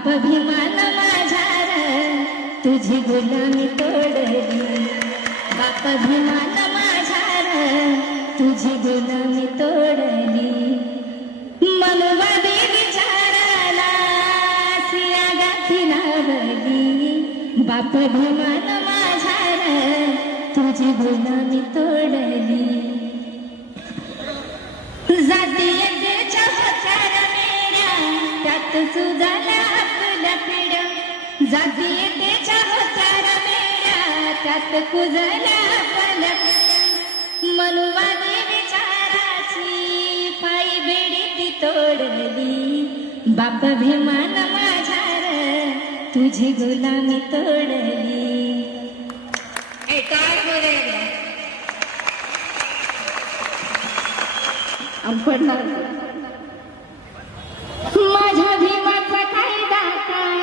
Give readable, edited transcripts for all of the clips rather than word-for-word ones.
बाप भीमान माझा र, तुझी गुलामी तोडली. बाप भीमान माझा र, तुझी गुलामी तोडली. मनवादी विचाराला सिया गाठी लावली. बाप भीमान माझा र, तुझी गुलामी तोडली. जातीयतेच्या होत्यार मेऱ्या, त्यात सुजाला आपल्या पिढ्या. जातीयतेच्या होत्यार मेऱ्या, त्यात कुजल्या आपल्या. मनुवादी विचाराची पायी बेडी ती तोडली. बाप भीमान माझा र, तुझी गुलामी तोडली. माझ्या भीमाचा कायदा काय,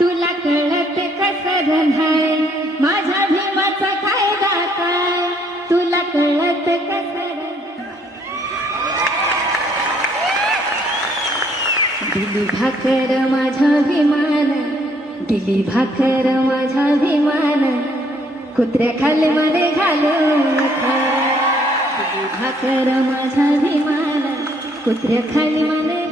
तुला कळत कसं नाही. माझ्या भीमाचा कायदा काय, तुला कळत कसं. दिली भाकर माझ्या भीमान, दिली भाकर माझ्या भीमान. कुत्र्या खाली मने घालून खा. दिली भाकर माझ्या भीमान, कुत्र्या खाली मने